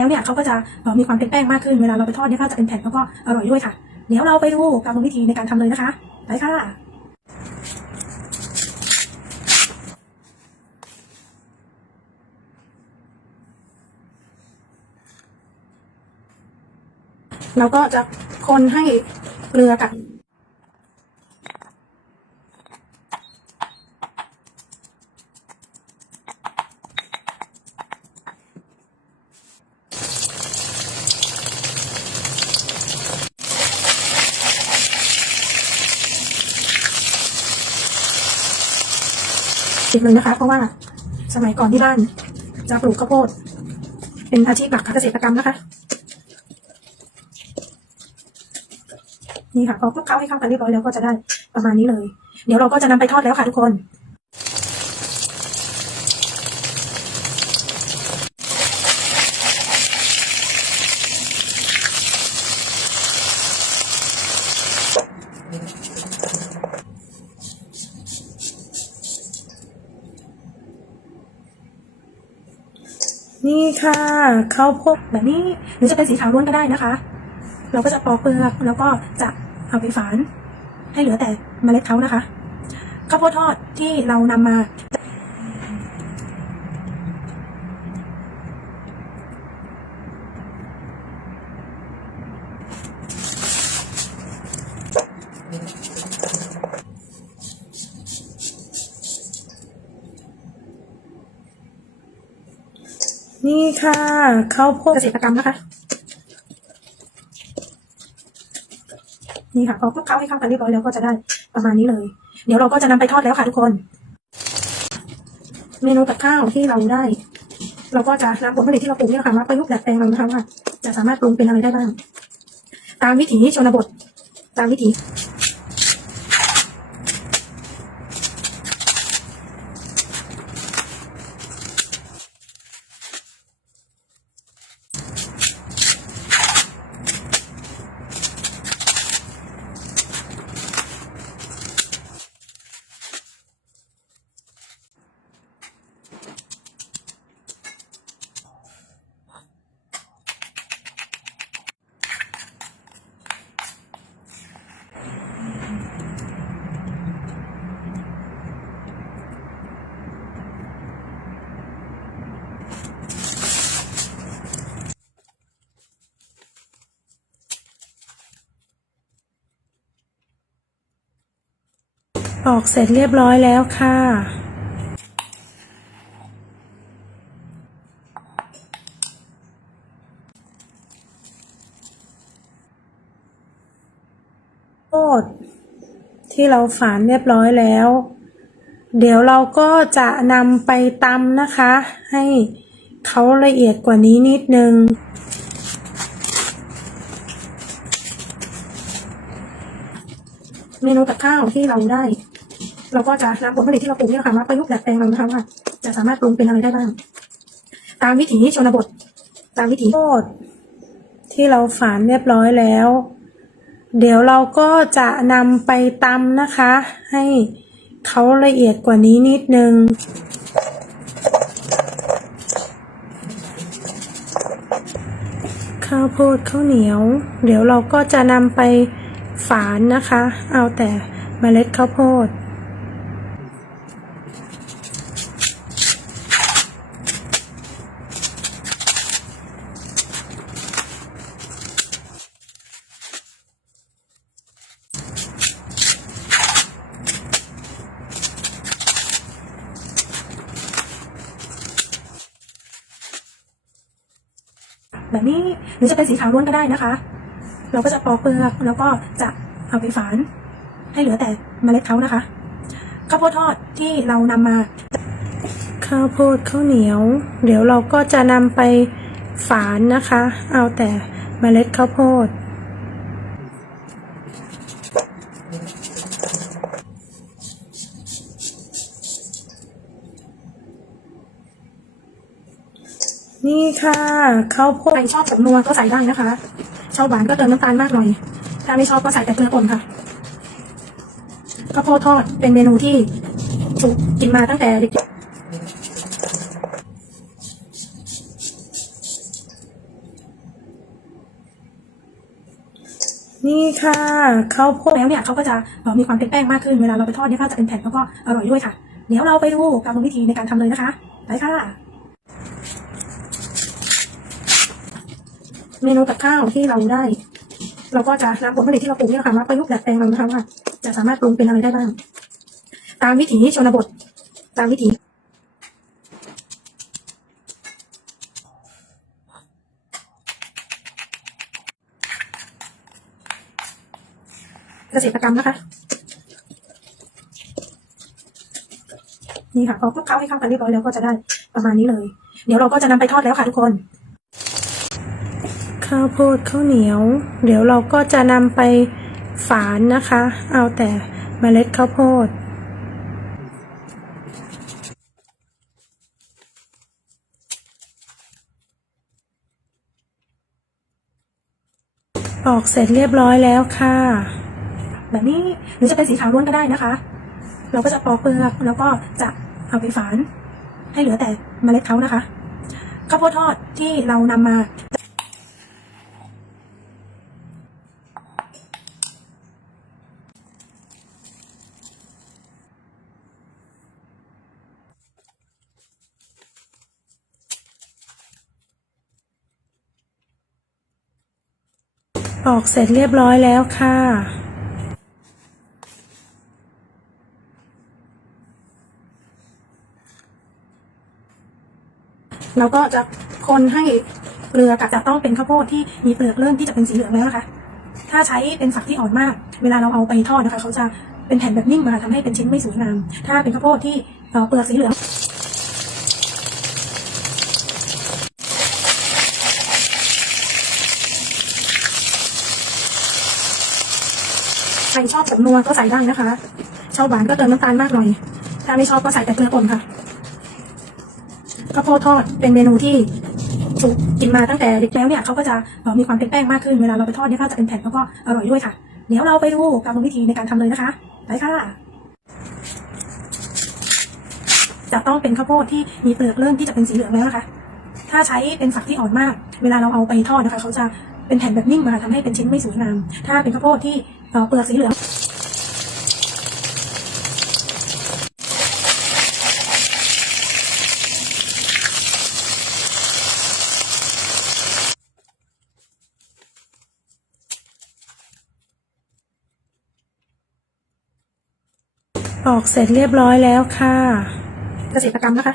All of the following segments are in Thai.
แล้วเนี่ยเขาก็จะมีความเป็นแป้งมากขึ้นเวลาเราไปทอดเนี่ยก็จะเป็นแผ่นแล้วก็อร่อยด้วยค่ะ เดี๋ยวเราไปดูกรรมวิธีในการทำเลยนะคะไปค่ะเราก็จะคนให้เกลือกับ ติดเลยนะคะ เพราะว่าสมัยก่อนที่บ้าน จะปลูกข้าวโพด เป็นอาชีพหลักเกษตรกรรมนะคะ นี่ค่ะพอคลุกเคล้าให้เข้ากันเรียบร้อยแล้วก็จะได้ประมาณนี้เลย เดี๋ยวเราก็จะนำไปทอดแล้วค่ะทุกคน นี่ ค่ะข้าวโพดแบบนี้หรือจะเป็นสีขาวล้วนก็ได้นะคะ เราก็จะปอกเปลือกแล้วก็จะเอาไปฝาน ให้เหลือแต่เมล็ดเขานะคะข้าวโพดทอดที่เรานำมา นี่ค่ะข้าวโพดเกษตรกรรมนะคะ นี่ค่ะพอคลุกเคล้าให้เข้ากันเรียบร้อยแล้วก็จะได้ประมาณนี้เลย เดี๋ยวเราก็จะนำไปทอดแล้วค่ะทุกคน เมนูกับข้าวที่เราได้ เราก็จะนำผลผลิตที่เราปลูกเนี่ยค่ะมาประยุกต์ดัดแปลงเรานะคะว่าจะสามารถปรุงเป็นอะไรได้บ้าง ตามวิถีชนบท ตามวิถี ออกเสร็จเรียบร้อยแล้วค่ะโทษที่เราฝานเรียบร้อยแล้ว เดี๋ยวเราก็จะนำไปตำนะคะ ให้เขาละเอียดกว่านี้นิดนึงเมนูกับข้าวที่เราได้ เราก็จะนำผลผลิตที่เราปลูกนี่ยค่ะมาประยุกต์ดัดแปลงเรานะคะว่า จะสามารถปรุงเป็นอะไรได้บ้าง ตามวิถีชนบท ตามวิถีโทษที่เราฝานเรียบร้อยแล้ว เดี๋ยวเราก็จะนำไปตำนะคะ ให้เขาละเอียดกว่านี้นิดนึงข้าวโพดข้าวเหนียว เดี๋ยวเราก็จะนำไปฝานนะคะ เอาแต่เมล็ดข้าวโพด แบบนี้หรือจะเป็นสีขาวล้วนก็ได้นะคะ เราก็จะปอกเปลือกแล้วก็จะเอาไปฝาน ให้เหลือแต่เมล็ดเขานะคะ ข้าวโพดทอดที่เรานำมา ข้าวโพดข้าวเหนียว เดี๋ยวเราก็จะนำไปฝานนะคะ เอาแต่เมล็ดข้าวโพด นี่ค่ะข้าวโพดชอบสบนัวก็ใส่ได้นะคะ ชอบหวานก็เติมน้ำตาลมากหน่อย ถ้าไม่ชอบก็ใส่แต่เกลือป่นค่ะข้าวโพดทอดเป็นเมนูที่จุกินมาตั้งแต่เด็กนี่ค่ะข้าวโพดแล้วเนี่ยเขาก็จะมีความเป็นแป้งมากขึ้นเวลาเราไปทอดเนี่ยก็จะเป็นแผ่นแล้วก็อร่อยด้วยค่ะ เดี๋ยวเราไปดูกรรมวิธีในการทำเลยนะคะไปค่ะ เมนูกับข้าวที่เราได้ เราก็จะนำผลผลิตที่เราปลูกเนี่ยค่ะมาประยุกต์ดัดแปลงเรานะคะว่าจะสามารถปรุงเป็นอะไรได้บ้าง ตามวิถีชนบท ตามวิถีเกษตรกรรมนะคะ นี่ค่ะพอคลุกเคล้าให้เข้ากันเรียบร้อยแล้วก็จะได้ประมาณนี้เลย เดี๋ยวเราก็จะนำไปทอดแล้วค่ะทุกคน ข้าวโพดข้าวเหนียว เดี๋ยวเราก็จะนำไปฝานนะคะ เอาแต่เมล็ดข้าวโพดปอกเสร็จเรียบร้อยแล้วค่ะ แบบนี้หรือจะเป็นสีขาวล้วนก็ได้นะคะ เราก็จะปอกเปลือกแล้วก็จะเอาไปฝาน ให้เหลือแต่เมล็ดเขานะคะข้าวโพดทอดที่เรานำมา ปอกเสร็จเรียบร้อยแล้วค่ะ เราก็จะคนให้เปลือกจะต้องเป็นข้าวโพดที่มีเปลือกเริ่มที่จะเป็นสีเหลืองแล้วนะคะ ถ้าใช้เป็นฝักที่อ่อนมาก เวลาเราเอาไปทอดนะคะ เขาจะเป็นแผ่นแบบนิ่มมาทำให้เป็นชิ้นไม่สวยงาม ถ้าเป็นข้าวโพดที่เปลือกสีเหลือง ใครชอบผงนัวก็ใส่ได้นะคะ ชอบหวานก็เติมน้ำตาลมากหน่อย ถ้าไม่ชอบก็ใส่แต่เกลือป่นค่ะข้าวโพดทอดเป็นเมนูที่ถูกกินมาตั้งแต่เด็กแล้วเนี่ยเขาก็จะมีความเป็นแป้งมากขึ้นเวลาเราไปทอดเนี่ยก็จะเป็นแผ่นแล้วก็อร่อยด้วยค่ะ เดี๋ยวเราไปดูกรรมวิธีในการทำเลยนะคะไปค่ะ จะต้องเป็นข้าวโพดที่มีเปลือกเริ่มที่จะเป็นสีเหลืองแล้วนะคะ ถ้าใช้เป็นฝักที่อ่อนมาก เวลาเราเอาไปทอดนะคะ เขาจะเป็นแผ่นแบบนิ่มมาทำให้เป็นชิ้นไม่สวยงาม ถ้าเป็นข้าวโพดที่ เอ่อเปลือกสีเหลืองปอกเสร็จเรียบร้อยแล้วค่ะ เกษตรกรรมนะคะ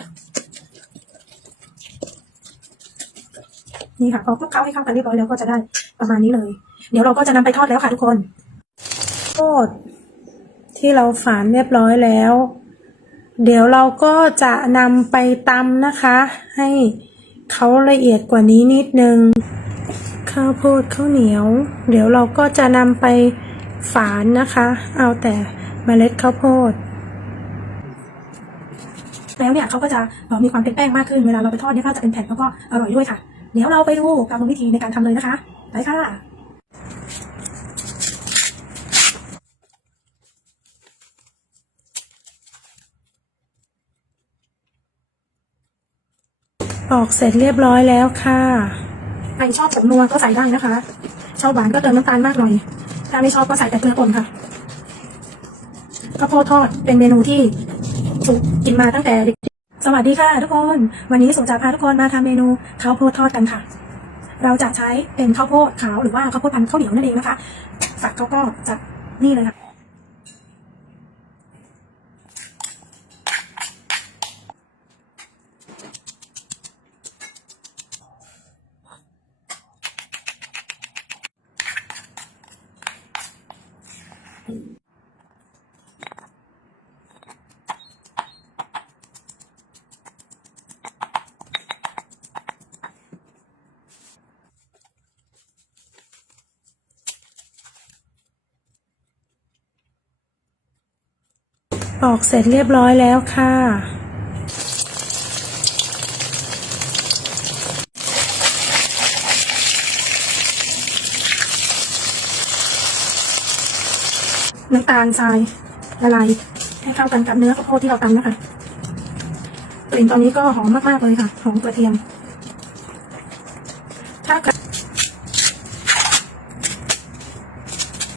นี่ค่ะพอคลุกเคล้าให้เข้ากันเรียบร้อยแล้วก็จะได้ประมาณนี้เลย เดี๋ยวเราก็จะนำไปทอดแล้วค่ะทุกคน โทษที่เราฝานเรียบร้อยแล้ว เดี๋ยวเราก็จะนำไปตำนะคะ ให้เขาละเอียดกว่านี้นิดนึง ข้าวโพดข้าวเหนียว เดี๋ยวเราก็จะนำไปฝานนะคะ เอาแต่เมล็ดข้าวโพดแล้วเนี่ยเขาก็จะมีความเป็นแป้งมากขึ้นเวลาเราไปทอดเนี่ยก็จะเป็นแผ่นแล้วก็อร่อยด้วยค่ะ เดี๋ยวเราไปดูกรรมวิธีในการทำเลยนะคะ ไปค่ะ อกเสร็จเรียบร้อยแล้วค่ะ ใครชอบผงนัวก็ใส่ได้นะคะ ชอบหวานก็เติมน้ำตาลมากหน่อย ถ้าไม่ชอบก็ใส่แต่เกลือป่นค่ะข้าวโพดทอดเป็นเมนูที่ถูกกินมาตั้งแต่เด็กสวัสดีค่ะทุกคน วันนี้สุจะพาทุกคนมาทำเมนูข้าวโพดทอดกันค่ะ เราจะใช้เป็นข้าวโพดขาวหรือว่าข้าวโพดพันธุ์ข้าวเหนียวนั่นเองนะคะฝักเขาก็จะนี่เลยค่ะ ปอกเสร็จเรียบร้อยแล้วค่ะ น้ำตาลทรายละลายให้เข้ากันกับเนื้อข้าวโพดที่เราตำนะคะกลิ่นตอนนี้ก็หอมมากๆเลยค่ะ หอมกระเทียม